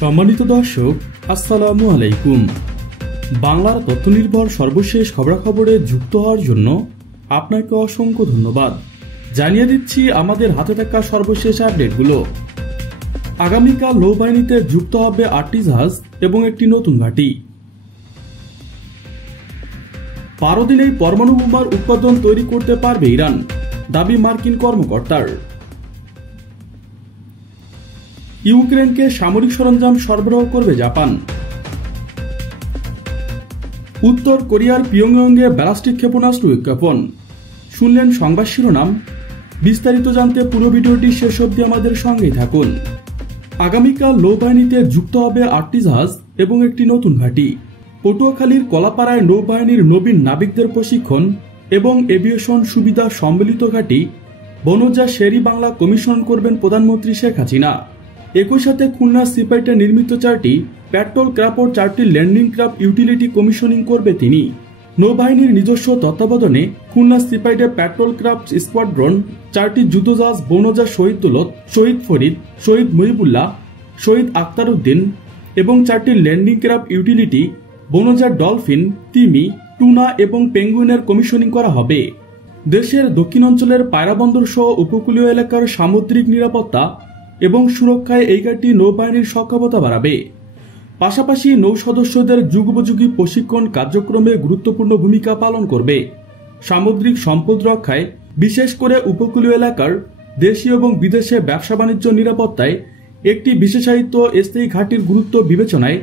সম্মানিত দর্শক, আসসালামু আলাইকুম। বাংলার তথ্য নির্ভর সর্বশেষ খবরাখবরে যুক্ত হওয়ার জন্য আপনাকে অসংখ্য ধন্যবাদ। জানিয়ে দিচ্ছি আমাদের হাতে থাকা সর্বশেষ আপডেটগুলো। আগামীকাল নৌবাহিনীতে যুক্ত হবে 8টি জাহাজ এবং একটি নতুন ঘাঁটি। 12 দিনেই পরমাণু বোমার উৎপাদন তৈরি করতে পারবে ইরান, দাবি মার্কিন কর্মকর্তার। ইউক্রেনকে সামরিক সরঞ্জাম সরবরাহ করবে জাপান। উত্তর কোরিয়ার পিয়ংইয়ংয়ে ব্যালিস্টিক ক্ষেপণাস্ত্র উৎক্ষেপণ। শুনলেন সংবাদ শিরোনাম। বিস্তারিত জানতে পুরো ভিডিওটি শেষ অবধি আমাদের সঙ্গেই থাকুন। আগামীকাল নৌবাহিনীতে যুক্ত হবে 8টি জাহাজ এবং একটি নতুন ঘাঁটি। পটুয়াখালীর কলাপাড়ায় নৌবাহিনীর নবীন নাবিকদের প্রশিক্ষণ এবং এভিয়েশন সুবিধা সম্মিলিত ঘাঁটি বনজা শেরি বাংলা কমিশন করবেন প্রধানমন্ত্রী শেখ হাসিনা। একই সাথে খুলনা সিপাইটে নির্মিত 4টি পেট্রোল ক্রাফট ও 4টি ল্যান্ডিং ক্রাফট ইউটিলিটি কমিশনিং করবে তিনি। নৌবাহিনীর নিজস্ব তত্ত্বাবধানে খুলনা সিপাইটে পেট্রোল ক্রাফট স্কোয়াড্রন, 4টি যুদ্ধজাহাজ বনজা শহীদ দৌলত, শহীদ ফরিদ, শহীদ মুহিবুল্লাহ, শহীদ আখতার উদ্দিন এবং 4টি ল্যান্ডিং ক্রাফট ইউটিলিটি বনজা ডলফিন, তিমি, টুনা এবং পেঙ্গুইনের কমিশনিং করা হবে। দেশের দক্ষিণাঞ্চলের পায়রা বন্দর সহ উপকূলীয় এলাকার সামুদ্রিক নিরাপত্তা এবং সুরক্ষায় এই ঘাঁটি নৌবাহিনীর সক্ষমতা বাড়াবে। পাশাপাশি নৌ সদস্যদের যুগোপযোগী প্রশিক্ষণ কার্যক্রমে গুরুত্বপূর্ণ ভূমিকা পালন করবে। সামুদ্রিক সম্পদ রক্ষায়, বিশেষ করে উপকূলীয় এলাকার দেশীয় এবং বিদেশে ব্যবসা বাণিজ্য নিরাপত্তায় একটি বিশেষায়িত স্থায়ী ঘাঁটির গুরুত্ব বিবেচনায়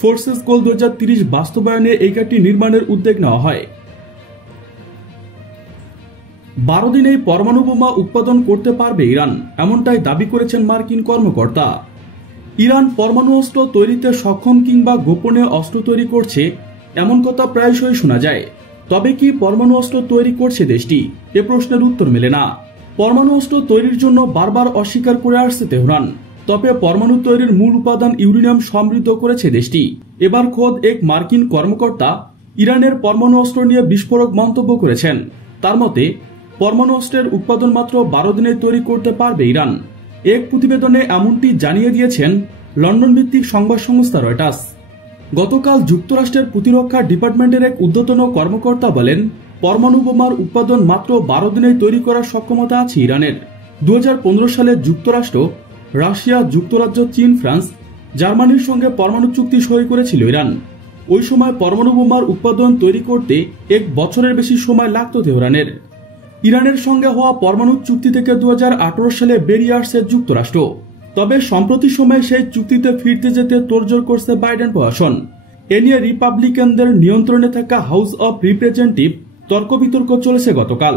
ফোর্সেস গোল 2030 বাস্তবায়নে এই ঘাঁটি নির্মাণের উদ্যোগ নেওয়া হয়। 12 দিনেই পরমাণু বোমা উৎপাদন করতে পারবে ইরান, এমনটাই দাবি করেছেন মার্কিন কর্মকর্তা। ইরান পরমাণু অস্ত্র তৈরিতে সক্ষম কিংবা গোপনে অস্ত্র তৈরি করছে এমন কথা প্রায়শই শোনা যায়। তবে কি পরমাণু অস্ত্র তৈরি করছে দেশটি? এ প্রশ্নের উত্তর মেলে না। পরমাণু অস্ত্র তৈরির জন্য বারবার অস্বীকার করে আসছে তেহরান। তবে পরমাণু তৈরির মূল উপাদান ইউরেনিয়াম সমৃদ্ধ করেছে দেশটি। এবার খোদ এক মার্কিন কর্মকর্তা ইরানের পরমাণু অস্ত্র নিয়ে বিস্ফোরক মন্তব্য করেছেন। তার মতে, পরমাণু অস্ত্রের উৎপাদন মাত্র 12 দিনে তৈরি করতে পারবে ইরান। এক প্রতিবেদনে এমনটি জানিয়ে দিয়েছেন লন্ডন ভিত্তিক সংবাদ সংস্থা রয়টার্স। গতকাল যুক্তরাষ্ট্রের প্রতিরক্ষা ডিপার্টমেন্টের এক ঊর্ধ্বতন কর্মকর্তা বলেন, পরমাণু বোমার উৎপাদন মাত্র 12 দিনে তৈরি করার সক্ষমতা আছে ইরানের। 2015 সালে যুক্তরাষ্ট্র, রাশিয়া, যুক্তরাজ্য, চীন, ফ্রান্স, জার্মানির সঙ্গে পরমাণু চুক্তি সই করেছিল ইরান। ওই সময় পরমাণু বোমার উৎপাদন তৈরি করতে 1 বছরের বেশি সময় লাগত তেহরানের। ইরানের সঙ্গে হওয়া পরমাণু চুক্তি থেকে 2018 সালে বেরিয়ে আসছে যুক্তরাষ্ট্র। তবে সম্প্রতি সময়ে সেই চুক্তিতে ফিরতে যেতে তোড়জোড় করছে বাইডেন প্রশাসন। এ নিয়ে রিপাবলিকানদের নিয়ন্ত্রণে থাকা হাউস অব রিপ্রেজেন্টেটিভ তর্ক বিতর্ক চলেছে গতকাল।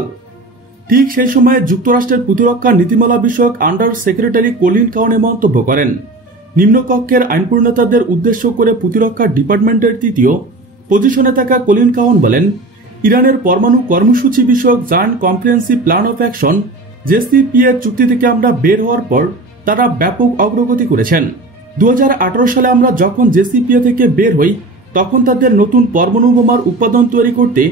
ঠিক সেই সময়ে যুক্তরাষ্ট্রের প্রতিরক্ষা নীতিমালা বিষয়ক আন্ডার সেক্রেটারি কলিন কাউনে মন্তব্য করেন। নিম্নকক্ষের আইন প্রণেতাদের উদ্দেশ্য করে প্রতিরক্ষা ডিপার্টমেন্টের 3য় পজিশনে থাকা কলিন কাউন বলেন, ইরানের পরমাণু কর্মসূচি বিষয়ক joint comprehensive plan of action JCPOA চুক্তি থেকে আমরা বের হওয়ার পর তারা ব্যাপক অগ্রগতি করেছেন। 2018 সালে আমরা যখন জেসিপিএ থেকে বের হই তখন তাদের নতুন পরমাণু বোমার উৎপাদন তৈরি করতে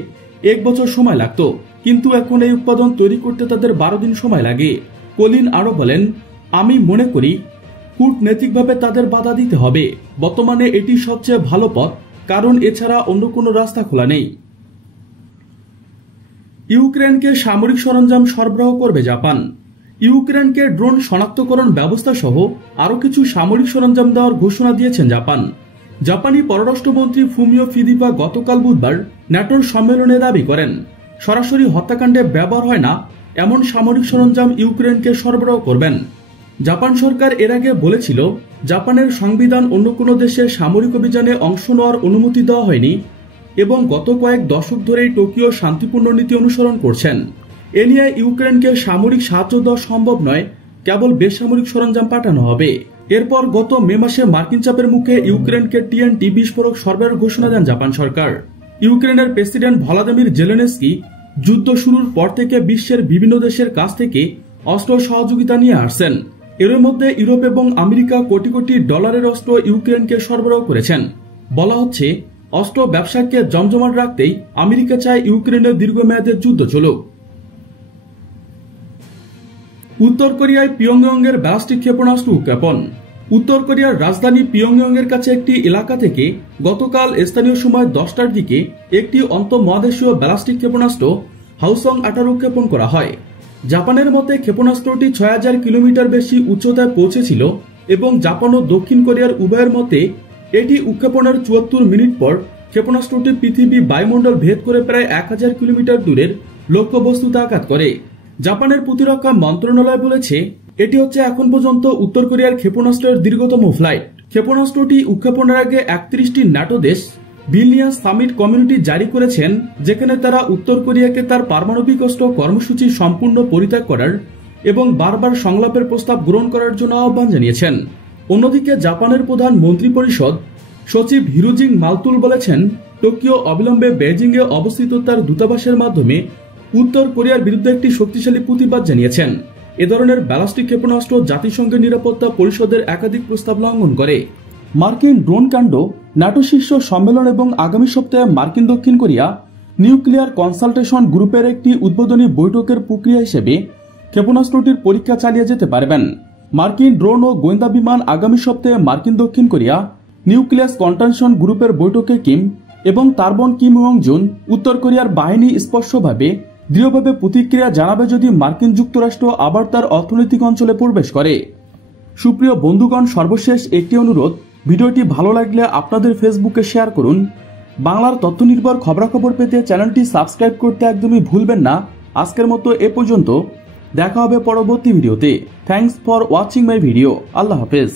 1 বছর সময় লাগত, কিন্তু এখন এই উৎপাদন তৈরি করতে তাদের 12 দিন সময় লাগে। কলিন আরও বলেন, আমি মনে করি কূটনৈতিকভাবে তাদের বাধা দিতে হবে। বর্তমানে এটি সবচেয়ে ভালো পথ, কারণ এছাড়া অন্য কোনো রাস্তা খোলা নেই। ইউক্রেনকে সামরিক সরঞ্জাম সরবরাহ করবে জাপান। ইউক্রেনকে ড্রোন শনাক্তকরণ ব্যবস্থা সহ আরও কিছু সামরিক সরঞ্জাম দেওয়ার ঘোষণা দিয়েছেন জাপান। জাপানি পররাষ্ট্রমন্ত্রী ফুমিও কিশিদা গতকাল বুধবার ন্যাটোর সম্মেলনে দাবি করেন, সরাসরি হত্যাকাণ্ডে ব্যবহার হয় না এমন সামরিক সরঞ্জাম ইউক্রেনকে সরবরাহ করবেন। জাপান সরকার এর আগে বলেছিল, জাপানের সংবিধান অন্য কোনো দেশে সামরিক অভিযানে অংশ নেওয়ার অনুমতি দেওয়া হয়নি এবং গত কয়েক দশক ধরেই টোকিও শান্তিপূর্ণ নীতি অনুসরণ করছেন। এ নিয়ে ইউক্রেনকে সামরিক সাহায্য দেওয়া সম্ভব নয়, কেবল বেসামরিক সরঞ্জাম পাঠানো হবে। এরপর গত মে মাসে মার্কিন চাপের মুখে ইউক্রেনকে টিএনটি বিস্ফোরক সরবরাহের ঘোষণা দেন জাপান সরকার। ইউক্রেনের প্রেসিডেন্ট ভলাদিমির জেলেনস্কি যুদ্ধ শুরুর পর থেকে বিশ্বের বিভিন্ন দেশের কাছ থেকে অস্ত্র সহযোগিতা নিয়ে আসছেন। এর মধ্যে ইউরোপ এবং আমেরিকা কোটি কোটি ডলারের অস্ত্র ইউক্রেনকে সরবরাহ করেছেন। বলা হচ্ছে, অস্ত্র ব্যবসাকে জমজমাট রাখতেই আমেরিকা চায় ইউক্রেনের দীর্ঘমেয়াদের যুদ্ধ চলুক। উত্তর কোরিয়ায় পিয়ংইয়ংয়ের ব্যালিস্টিক ক্ষেপণাস্ত্র উৎক্ষেপণ। উত্তর কোরিয়ার রাজধানী পিয়ংইয়ংয়ের কাছে একটি এলাকা থেকে গতকাল স্থানীয় সময় 10টার দিকে একটি আন্তঃমহাদেশীয় ব্যালিস্টিক ক্ষেপণাস্ত্র হাওসং-18 উৎক্ষেপণ করা হয়। জাপানের মতে ক্ষেপণাস্ত্রটি 6000 কিলোমিটার বেশি উচ্চতায় পৌঁছেছিল এবং জাপান ও দক্ষিণ কোরিয়ার উভয়ের মতে এটি উৎক্ষেপণের 74 মিনিট পর ক্ষেপণাস্ত্রটি পৃথিবী বায়ুমণ্ডল ভেদ করে প্রায় 1000 কিলোমিটার দূরের লক্ষ্যবস্তুতে আঘাত করে। জাপানের প্রতিরক্ষা মন্ত্রণালয় বলেছে এটি হচ্ছে এখন পর্যন্ত উত্তর কোরিয়ার ক্ষেপণাস্ত্রের দীর্ঘতম ফ্লাইট। ক্ষেপণাস্ত্রটি উৎক্ষেপণের আগে 31টি ন্যাটো দেশ ভিলনিয়াস সামিট কমিউনিটি জারি করেছেন, যেখানে তারা উত্তর কোরিয়াকে তার পারমাণবিক অস্ত্র কর্মসূচি সম্পূর্ণ পরিত্যাগ করার এবং বারবার সংলাপের প্রস্তাব গ্রহণ করার জন্য আহ্বান জানিয়েছেন। অন্যদিকে জাপানের প্রধান মন্ত্রী পরিষদ সচিব হিরোজিং মালতুল বলেছেন টোকিও অবিলম্বে বেজিংয়ে অবস্থিত তার দূতাবাসের মাধ্যমে উত্তর কোরিয়ার বিরুদ্ধে একটি শক্তিশালী প্রতিবাদ জানিয়েছেন। এ ধরনের ব্যালিস্টিক ক্ষেপণাস্ত্র জাতিসংঘের নিরাপত্তা পরিষদের একাধিক প্রস্তাব লঙ্ঘন করে। মার্কিন ড্রোন কাণ্ড, ন্যাটো শীর্ষ সম্মেলন এবং আগামী সপ্তাহে মার্কিন দক্ষিণ কোরিয়া নিউক্লিয়ার কনসালটেশন গ্রুপের একটি উদ্বোধনী বৈঠকের প্রক্রিয়া হিসেবে ক্ষেপণাস্ত্রটির পরীক্ষা চালিয়ে যেতে পারবেন। মার্কিন ড্রোন ও গোয়েন্দা বিমান আগামী সপ্তাহে মার্কিন দক্ষিণ কোরিয়া নিউক্লিয়ার কনসালটেশন গ্রুপের বৈঠকে কিম এবং তার বোন কিম ইয়ং জুন উত্তর কোরিয়ার বাহিনী স্পষ্টভাবে দৃঢ়ভাবে প্রতিক্রিয়া জানাবে যদি মার্কিন যুক্তরাষ্ট্র আবার তার অর্থনৈতিক অঞ্চলে প্রবেশ করে। সুপ্রিয় বন্ধুগণ, সর্বশেষ একটি অনুরোধ, ভিডিওটি ভালো লাগলে আপনাদের ফেসবুকে শেয়ার করুন। বাংলার তথ্য নির্ভর খবরাখবর পেতে চ্যানেলটি সাবস্ক্রাইব করতে একদমই ভুলবেন না। আজকের মতো এ পর্যন্ত, দেখা হবে পরবর্তী ভিডিওতে। Thanks for watching my video. আল্লাহ হাফেজ।